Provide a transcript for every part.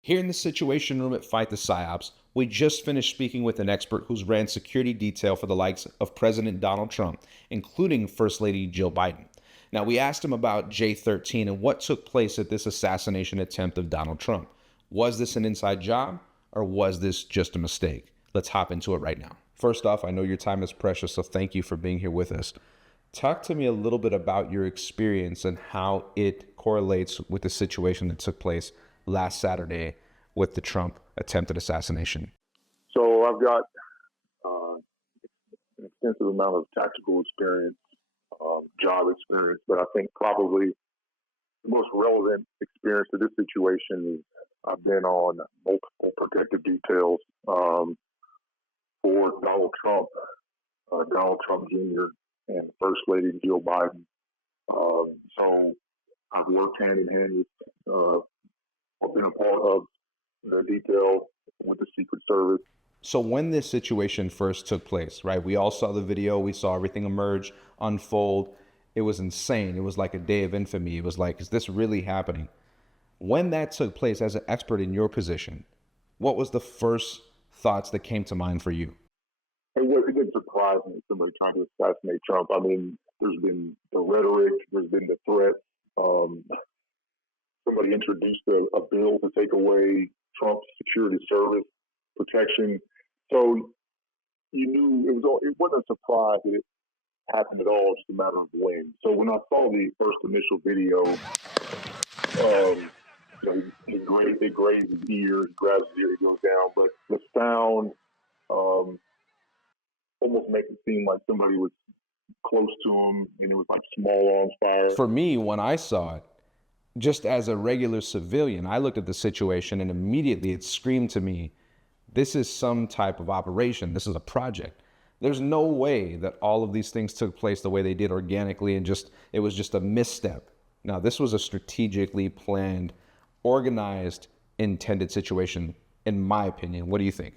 Here in the Situation Room at Fight the PsyOps, we just finished speaking with an expert who's ran security detail for the likes of President Donald Trump, including First Lady Jill Biden. Now, we asked him about J13 and what took place at this assassination attempt of Donald Trump. Was this an inside job or was this just a mistake? Let's hop into it right now. First off, I know your time is precious, so thank you for being here with us. Talk to me a little bit about your experience and how it correlates with the situation that took place last Saturday with the Trump attempted assassination. So I've got an extensive amount of tactical experience, job experience, but I think probably the most relevant experience to this situation is I've been on multiple protective details for Donald Trump Jr. and First Lady Jill Biden. So I've worked hand in hand with, I've been a part of the detail with the Secret Service. So when this situation first took place, right, we all saw the video, we saw everything emerge, unfold. It was insane. It was like a day of infamy. It was like, is this really happening? When that took place, as an expert in your position, what was the first thoughts that came to mind for you? It didn't surprise me somebody trying to assassinate Trump. I mean, there's been the rhetoric, there's been the threats. Somebody introduced a bill to take away Trump's security service protection. So you knew it wasn't a surprise that it happened at all, just a matter of when. So when I saw the first initial video, it grazed his ear, it grabs his ear, it goes down, but the sound almost makes it seem like somebody was close to him, and it was like small arms fire. For me, when I saw it, just as a regular civilian, I looked at the situation and immediately it screamed to me, this is some type of operation. This is a project. There's no way that all of these things took place the way they did organically and it was just a misstep. Now, this was a strategically planned, organized, intended situation, in my opinion. What do you think?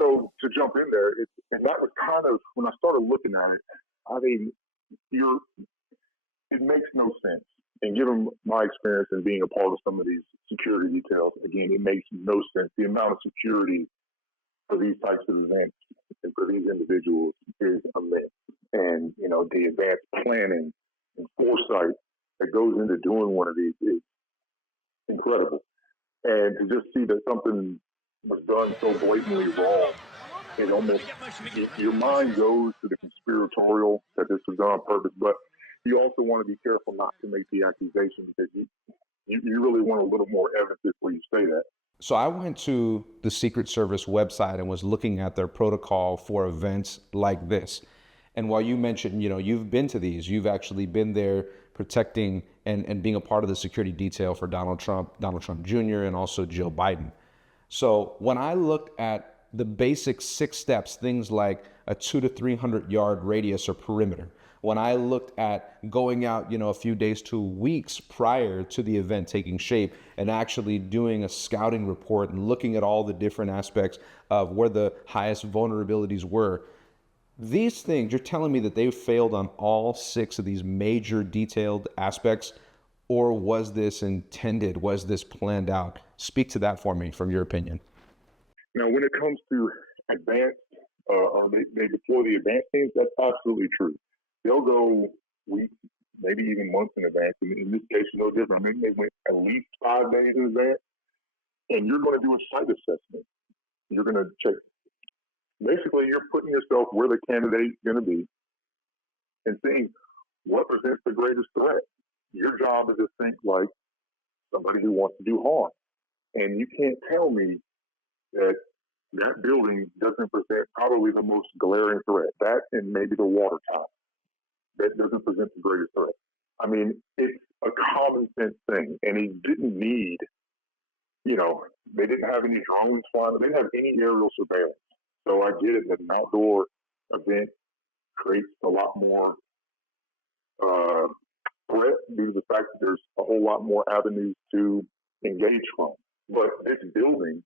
So to jump in there, and that was kind of, when I started looking at it, I mean, it makes no sense. And given my experience in being a part of some of these security details, again, it makes no sense. The amount of security for these types of events and for these individuals is immense. And, the advanced planning and foresight that goes into doing one of these is incredible. And to just see that something was done so blatantly wrong, it almost, your mind goes to the conspiratorial, that this was done on purpose, but you also want to be careful not to make the accusation because you really want a little more evidence before you say that. So I went to the Secret Service website and was looking at their protocol for events like this. And while you mentioned, you've been to these, you've actually been there protecting and being a part of the security detail for Donald Trump Jr., and also Jill Biden. So when I looked at the basic 6 steps, things like a 200 to 300 yard radius or perimeter, when I looked at going out, a few days to weeks prior to the event taking shape and actually doing a scouting report and looking at all the different aspects of where the highest vulnerabilities were, these things, you're telling me that they failed on all 6 of these major detailed aspects, or was this intended? Was this planned out? Speak to that for me, from your opinion. Now, when it comes to advanced, or they deploy the advanced teams, that's absolutely true. They'll go weeks, maybe even months in advance. In this case, no different. Maybe they went at least 5 days in advance. And you're going to do a site assessment. You're going to check. Basically, you're putting yourself where the candidate's going to be and seeing what presents the greatest threat. Your job is to think like somebody who wants to do harm. And you can't tell me that building doesn't present probably the most glaring threat. That and maybe the water tower. That doesn't present the greatest threat. I mean, it's a common sense thing. And he didn't need, they didn't have any drones flying. They didn't have any aerial surveillance. So I get it that an outdoor event creates a lot more threat due to the fact that there's a whole lot more avenues to engage from. But this building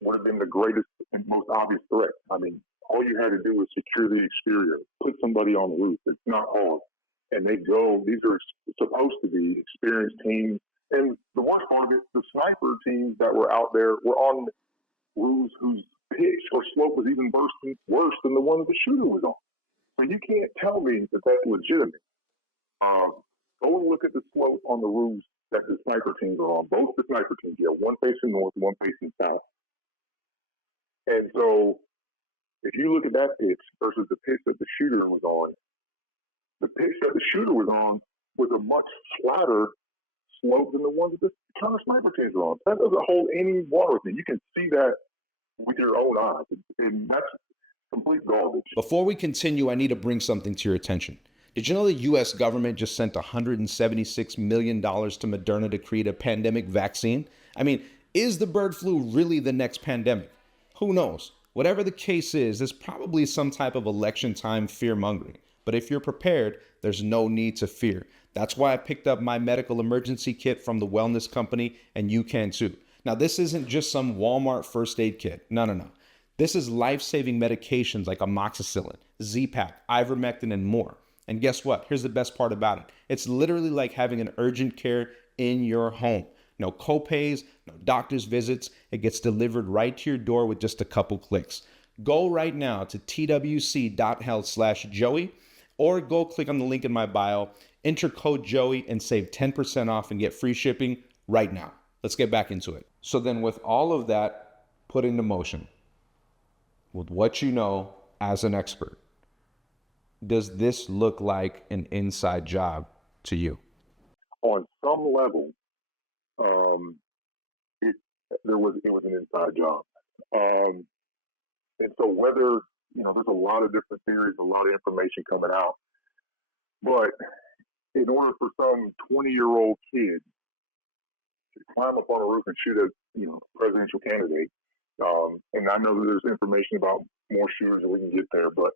would have been the greatest and most obvious threat. I mean, all you had to do was secure the exterior, put somebody on the roof. It's not hard. And these are supposed to be experienced teams And the worst part of it, the sniper teams that were out there were on roofs whose pitch or slope was even worse than the one that the shooter was on. So you can't tell me that that's legitimate. Go and look at the slope on the roofs that the sniper teams are on. Both the sniper teams, yeah, one facing north, one facing south. And so if you look at that pitch versus the pitch that the shooter was on, the pitch that the shooter was on was a much flatter slope than the one that the counter sniper teams are on. That doesn't hold any water with me. You can see that with your own eyes, and that's complete garbage. Before we continue, I need to bring something to your attention. Did you know the US government just sent $176 million to Moderna to create a pandemic vaccine? I mean, is the bird flu really the next pandemic? Who knows? Whatever the case is, there's probably some type of election time fear mongering. But if you're prepared, there's no need to fear. That's why I picked up my medical emergency kit from the wellness company, and you can too. Now, this isn't just some Walmart first aid kit. No. This is life-saving medications like amoxicillin, Z-Pak, ivermectin, and more. And guess what? Here's the best part about it. It's literally like having an urgent care in your home. No copays, no doctor's visits. It gets delivered right to your door with just a couple clicks. Go right now to twc.health/Joey or go click on the link in my bio, enter code Joey and save 10% off and get free shipping right now. Let's get back into it. So then with all of that put into motion, with what you know as an expert, does this look like an inside job to you? On some level, it was an inside job. And so whether, there's a lot of different theories, a lot of information coming out, but in order for some 20-year-old kid to climb up on a roof and shoot a, presidential candidate, and I know that there's information about more shooters and we can get there, but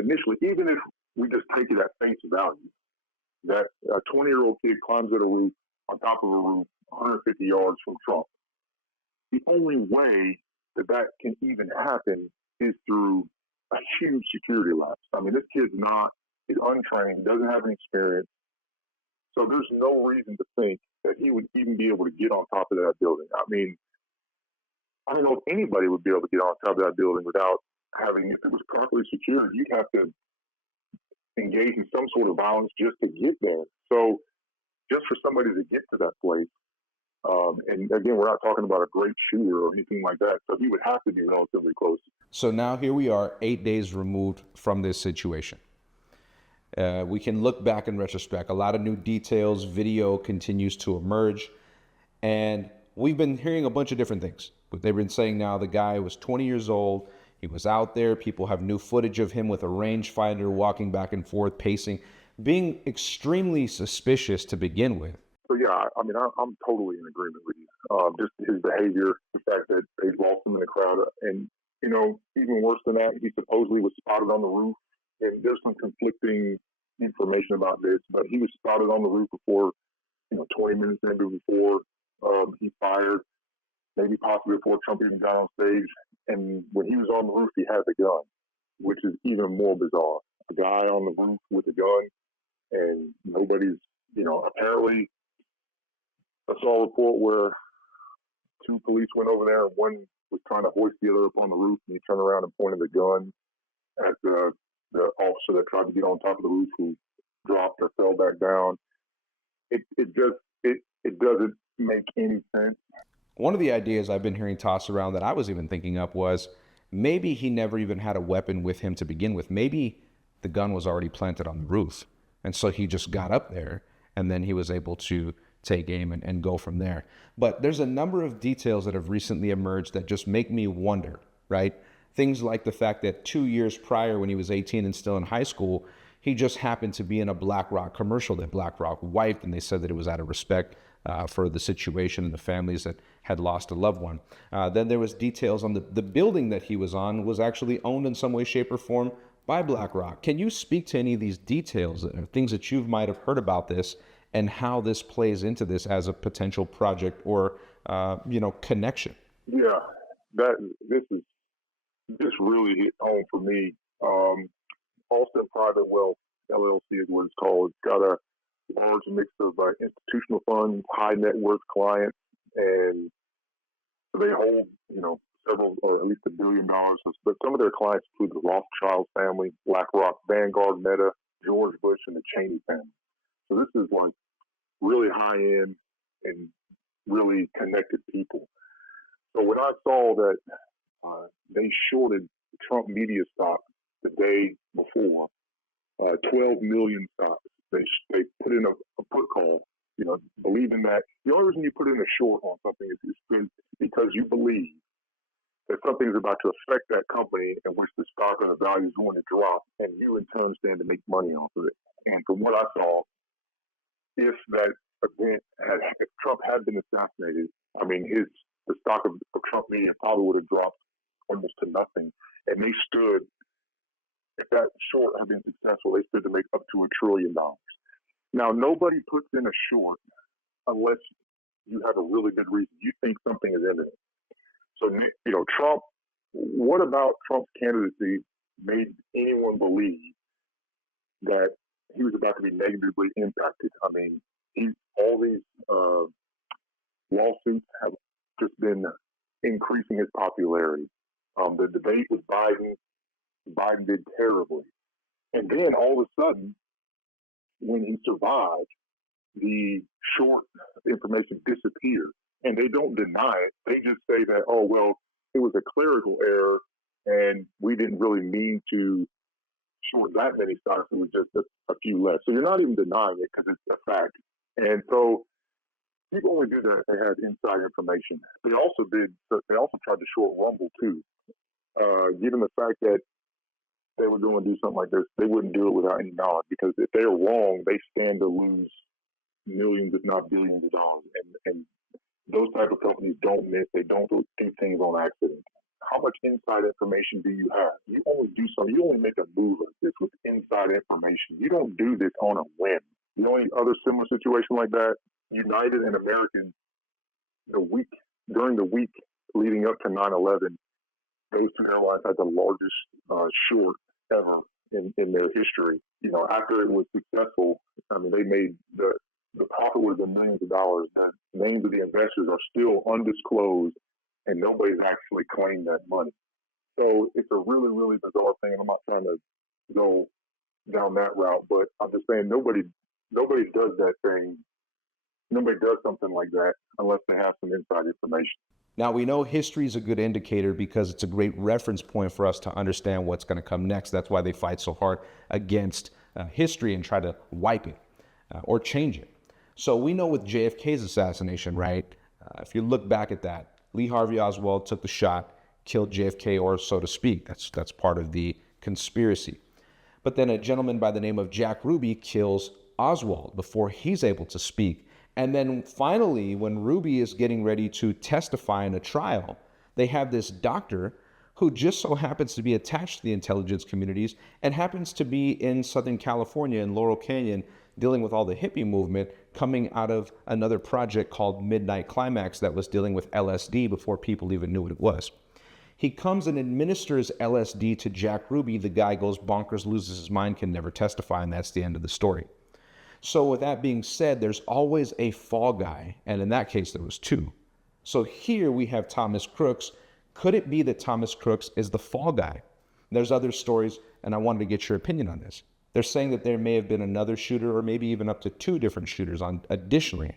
initially, even if we just take it at face value, that a 20-year-old kid climbs at a roof, on top of a roof, 150 yards from Trump, the only way that can even happen is through a huge security lapse. I mean, this is untrained, doesn't have any experience. So there's no reason to think that he would even be able to get on top of that building. I mean, I don't know if anybody would be able to get on top of that building without having, if it was properly secured, you'd have to engage in some sort of violence just to get there. So just for somebody to get to that place, and again, we're not talking about a great shooter or anything like that, so he would have to be relatively close. So now here we are, 8 days removed from this situation. We can look back in retrospect. A lot of new details, video continues to emerge, and we've been hearing a bunch of different things. But they've been saying now the guy was 20 years old. He was out there. People have new footage of him with a rangefinder walking back and forth, pacing, being extremely suspicious to begin with. So yeah, I mean, I'm totally in agreement with you. Just his behavior, the fact that they lost him in the crowd, and even worse than that, he supposedly was spotted on the roof. And there's some conflicting information about this, but he was spotted on the roof before, 20 minutes before he fired, maybe possibly before Trump even got on stage. And when he was on the roof, he had the gun, which is even more bizarre. A guy on the roof with a gun, and nobody's, apparently I saw a report where 2 police went over there and one was trying to hoist the other up on the roof, and he turned around and pointed the gun at the officer that tried to get on top of the roof, who dropped or fell back down. It doesn't make any sense. One of the ideas I've been hearing tossed around that I was even thinking up was maybe he never even had a weapon with him to begin with. Maybe the gun was already planted on the roof, and so he just got up there and then he was able to take aim and go from there. But there's a number of details that have recently emerged that just make me wonder, right? Things like the fact that 2 years prior, when he was 18 and still in high school, he just happened to be in a BlackRock commercial that BlackRock wiped, and they said that it was out of respect for the situation and the families that had lost a loved one. Then there was details on the building that he was on was actually owned in some way, shape, or form by BlackRock. Can you speak to any of these details, things that you might have heard about this, and how this plays into this as a potential project or connection? Yeah, this really hit home for me. Austin Private Wealth LLC is what it's called. It's got a large mix of institutional funds, high net worth clients, and so they hold, several or at least $1 billion. But some of their clients include the Rothschild family, BlackRock, Vanguard, Meta, George Bush, and the Cheney family. So this is like really high end and really connected people. So when I saw that they shorted Trump media stock the day before, 12 million stocks. They put in a put call, believing that the only reason you put in a short on something is because you believe that something is about to affect that company in which the stock and the value is going to drop, and you in turn stand to make money off of it. And from what I saw, if that if Trump had been assassinated, I mean, the stock of Trump media probably would have dropped almost to nothing. And they stood, if that short had been successful, they stood to make up to $1 trillion. Now, nobody puts in a short unless you have a really good reason. You think something is imminent. So, Trump, what about Trump's candidacy made anyone believe that he was about to be negatively impacted? I mean, all these lawsuits have just been increasing his popularity. The debate with Biden did terribly. And then all of a sudden, when he survived, the short information disappeared. And they don't deny it. They just say that, oh, well, it was a clerical error and we didn't really mean to short that many stocks. It was just a few less. So you're not even denying it because it's a fact. And so people only do that if they had inside information. They also tried to short Rumble too. Given the fact that they were going to do something like this, they wouldn't do it without any knowledge, because if they're wrong, they stand to lose millions, if not billions of dollars. And those type of companies don't miss. They don't do things on accident. How much inside information do you have? You only do something. You only make a move like this with inside information. You don't do this on a whim. The only other similar situation like that, United and American, during the week leading up to 9/11, those two airlines had the largest short ever in their history. After it was successful, I mean, they made the profit was in millions of dollars. The names of the investors are still undisclosed, and nobody's actually claimed that money. So it's a really, really bizarre thing. And I'm not trying to go down that route, but I'm just saying nobody does that thing. Nobody does something like that unless they have some inside information. Now, we know history is a good indicator because it's a great reference point for us to understand what's going to come next. That's why they fight so hard against history and try to wipe it or change it. So we know with JFK's assassination, right? If you look back at that, Lee Harvey Oswald took the shot, killed JFK, or so to speak. That's part of the conspiracy. But then a gentleman by the name of Jack Ruby kills Oswald before he's able to speak. And then finally, when Ruby is getting ready to testify in a trial, they have this doctor who just so happens to be attached to the intelligence communities and happens to be in Southern California in Laurel Canyon dealing with all the hippie movement, coming out of another project called Midnight Climax that was dealing with LSD before people even knew what it was. He comes and administers LSD to Jack Ruby. The guy goes bonkers, loses his mind, can never testify, and that's the end of the story. So with that being said, there's always a fall guy, and in that case, there was two. So here we have Thomas Crooks. Could it be that Thomas Crooks is the fall guy? There's other stories, and I wanted to get your opinion on this. They're saying that there may have been another shooter, or maybe even up to two different shooters additionally.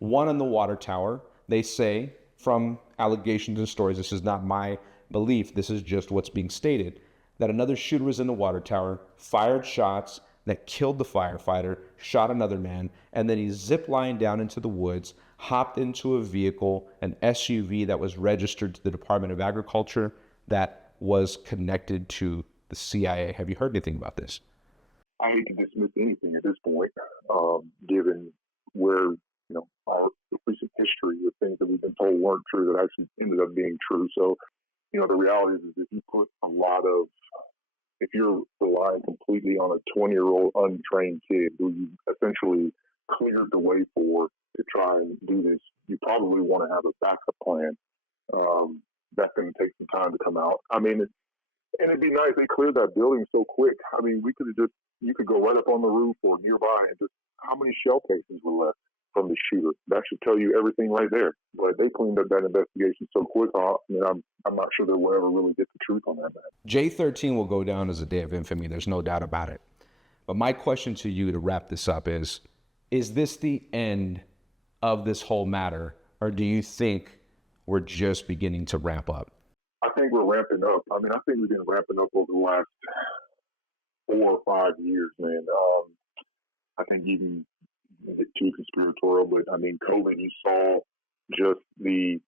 One in the water tower, they say, from allegations and stories, this is not my belief, this is just what's being stated, that another shooter was in the water tower, fired shots that killed the firefighter, shot another man, and then he zip-lined down into the woods, hopped into a vehicle, an SUV that was registered to the Department of Agriculture that was connected to the CIA. Have you heard anything about this? I hate to dismiss anything at this point, given where our recent history of things that we've been told weren't true that actually ended up being true. So, the reality is if you put if you're relying completely on a 20-year-old untrained kid who you essentially cleared the way for to try and do this, you probably want to have a backup plan. That's going to take some time to come out. I mean, and it'd be nice they cleared that building so quick. I mean, we could have just you could go right up on the roof or nearby and just how many shell casings were left from the shooter. That should tell you everything right there. But they cleaned up that investigation so quick. I'm not sure that we'll ever really get the truth on that. J13 will go down as a day of infamy. There's no doubt about it. But my question to you to wrap this up is this the end of this whole matter, or do you think we're just beginning to ramp up? I think we're ramping up. I think we've been ramping up over the last 4 or 5 years, man. I think even too conspiratorial, but COVID, you saw just the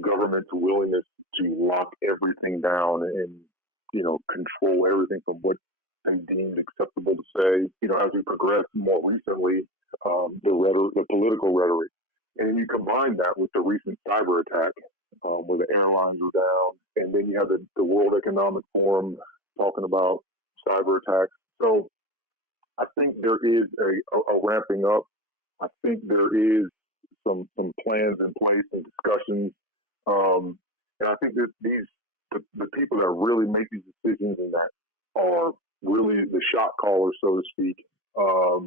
government's willingness to lock everything down and, control everything from what they deemed acceptable to say. As we progress more recently, the political rhetoric. And you combine that with the recent cyber attack, where the airlines were down, and then you have the World Economic Forum talking about cyber attacks. So I think there is a ramping up. I think there is some plans in place and discussions, and I think that the people that really make these decisions and that are really the shot callers, so to speak, are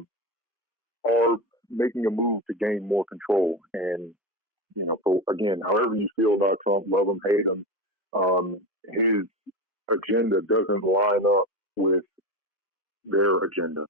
making a move to gain more control. And again, however you feel about Trump, love him, hate him, his agenda doesn't line up with their agenda.